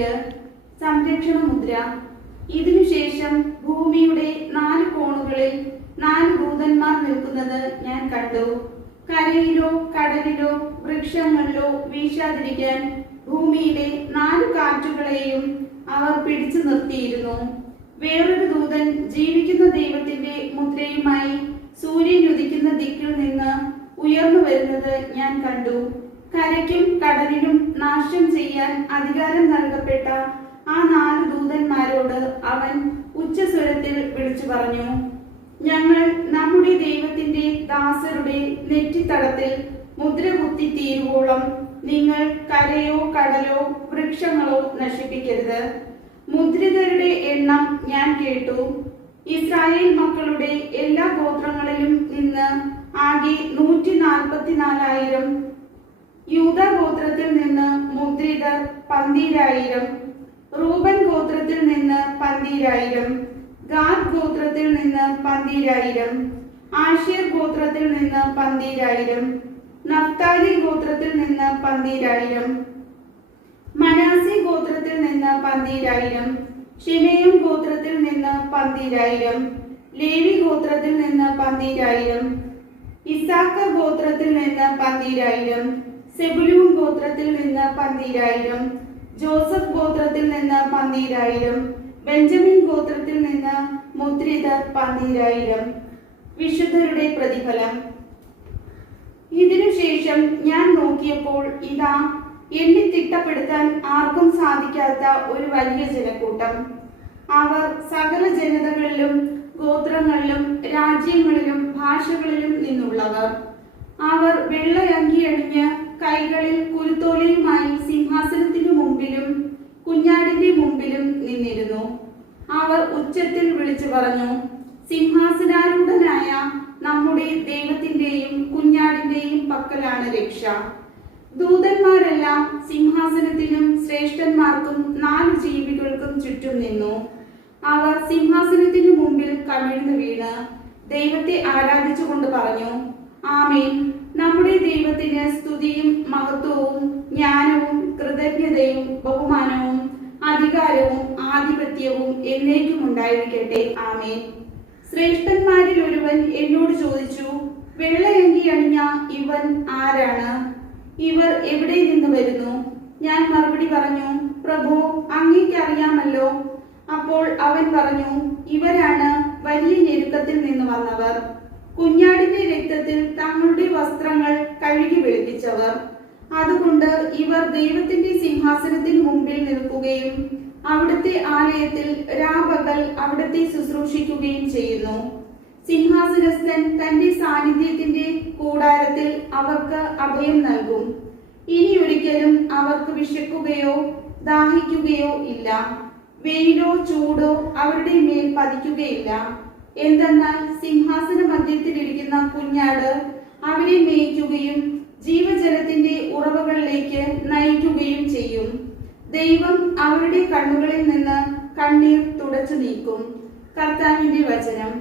7 സംരക്ഷണ മുദ്ര. ഇതിനുശേഷം ഭൂമിയുടെ 4 കോണുകളിൽ 4 ദൂതന്മാർ നിൽക്കുന്നത് ഞാൻ കണ്ടു. കരയിലോ കടലിലോ വൃക്ഷങ്ങളിലോ വീശാതിരിക്കാൻ ഭൂമിയിലെ 4 കാറ്റുകളെയും അവർ പിടിച്ചു നിർത്തിയിരുന്നു. വേറൊരു ദൂതൻ ജീവിക്കുന്ന ദൈവത്തിന്റെ മുദ്രയുമായി സൂര്യൻ ഉദിക്കുന്ന ദിക്കിൽ നിന്ന് ഉയർന്നു വരുന്നത് ഞാൻ കണ്ടു. കരയ്ക്കും കടലിനും നാശം ചെയ്യാൻ അധികാരം നൽകപ്പെട്ട ആ 4 ദൂതന്മാരോട് അവൻ ഉച്ചസ്വരത്തിൽ വിളിച്ചു പറഞ്ഞു, ഞങ്ങൾ നമ്മുടെ ദൈവത്തിന്റെ ദാസരുടെ നെറ്റിത്തടത്തിൽ മുദ്ര കുത്തി തീരുവോളം നിങ്ങൾ കരയോ കടലോ വൃക്ഷങ്ങളോ നശിപ്പിക്കരുത്. മുദ്രിതരുടെ എണ്ണം ഞാൻ കേട്ടു. ഇസ്രായേൽ മക്കളുടെ എല്ലാ ഗോത്രങ്ങളിലും നിന്ന് ആകെ 144,000. യൂദാ ഗോത്രത്തിൽ നിന്ന് മുദ്രിതർ 12,000. റൂബൻ ഗോത്രത്തിൽ നിന്ന് 12,000. ഗാദ് ഗോത്രത്തിൽ നിന്ന് 12,000. ആശേർ ഗോത്രത്തിൽ നിന്ന് 12,000. നഫ്താലി ഗോത്രത്തിൽ നിന്ന് 12,000. മനാസെ ഗോത്രത്തിൽ നിന്ന് 12,000. ശിമെയോൻ ഗോത്രത്തിൽ നിന്ന് 12,000. ലേവി ഗോത്രത്തിൽ നിന്ന് 12,000. ഇസ്സാഖർ ഗോത്രത്തിൽ നിന്ന് 12,000. സെബുലൂൻ ഗോത്രത്തിൽ നിന്ന് 12,000. ജോസഫ് ഗോത്രത്തിൽ നിന്ന് 12,000. ബെഞ്ചമിൻ ഗോത്രത്തിൽ നിന്ന് മുദ്രിതർ 12,000. വിശുദ്ധരുടെ പ്രതിഫലം. ഇതിനുശേഷം ഞാൻ നോക്കിയപ്പോൾ ഇതാ, എണ്ണി തിട്ടപ്പെടുത്താൻ ആർക്കും സാധിക്കാത്ത ഒരു വലിയ ജനക്കൂട്ടം. അവർ സകല ജനതകളിലും ഗോത്രങ്ങളിലും രാജ്യങ്ങളിലും ഭാഷകളിലും നിന്നുള്ളവർ. അവർ വെള്ളയങ്കി അണിഞ്ഞ് കൈകളിൽ കുരുത്തോലയുമായി സിംഹാസനത്തിനു മുമ്പിലും കുഞ്ഞാടിന്റെ മുമ്പിലും നിന്നിരുന്നു. അവർ ഉച്ചത്തിൽ വിളിച്ചു പറഞ്ഞു, സിംഹാസനാരൂഢനായ നമ്മുടെ ദൈവത്തിന്റെയും കുഞ്ഞാടിന്റെയും പക്കലാണ് രക്ഷ. ദൂതന്മാരെല്ലാം സിംഹാസനത്തിനും ശ്രേഷ്ഠന്മാർക്കും 4 ജീവികൾക്കും ചുറ്റും നിന്നു. അവർ സിംഹാസനത്തിനു മുമ്പിൽ കമിഴ്ന്നു വീണ് ദൈവത്തെ ആരാധിച്ചുകൊണ്ട് പറഞ്ഞു, ആമേൻ. നമ്മുടെ ദൈവത്തിന് സ്തുതിയും മഹത്വവും ജ്ഞാനവും കൃതജ്ഞതയും ബഹുമാനവും അധികാരവും ആധിപത്യവും എന്നേക്കും ഉണ്ടായിരിക്കട്ടെ. ആമേൻ. ശ്രേഷ്ഠന്മാരിൽ ഒരുവൻ എന്നോട് ചോദിച്ചു, വെള്ളയങ്കി അണിഞ്ഞ ഇവൻ ആരാണ്? ഇവർ എവിടെ നിന്ന് വരുന്നു? ഞാൻ മറുപടി പറഞ്ഞു, പ്രഭു, അങ്ങേക്ക് അറിയാമല്ലോ. അപ്പോൾ അവൻ പറഞ്ഞു, ഇവരാണ് വലിയ ഞെരുക്കത്തിൽ നിന്ന് വന്നവർ, കുഞ്ഞാടിന്റെ രക്തത്തിൽ തങ്ങളുടെ വസ്ത്രങ്ങൾ കഴുകി വെളുപ്പിച്ചവർ. അതുകൊണ്ട് ഇവർ ദൈവത്തിന്റെ സിംഹാസനത്തിന് മുമ്പിൽ നിൽക്കുകയും അവിടുത്തെ ആലയത്തിൽ രാപകൽ അവിടുത്തെ ശുശ്രൂഷിക്കുകയും ചെയ്യുന്നു. സിംഹാസനസ്ഥൻ തന്റെ സാന്നിധ്യത്തിന്റെ കൂടാരത്തിൽ അവർക്ക് അഭയം നൽകും. ഇനി ഒരിക്കലും അവർക്ക് വിശക്കുകയോ ദാഹിക്കുകയോ ഇല്ല. വെയിലോ ചൂടോ അവരുടെ മേൽ പതിക്കുകയില്ല. എന്തെന്നാൽ സിംഹാസന മധ്യത്തിലിരിക്കുന്ന കുഞ്ഞാട് അവരെ മേയ്ക്കുകയും ജീവജലത്തിന്റെ ഉറവകളിലേക്ക് നയിക്കുകയും ചെയ്യും. ദൈവം അവരുടെ കണ്ണുകളിൽ നിന്ന് കണ്ണീർ തുടച്ചു നീക്കും. കർത്താവിന്റെ വചനം.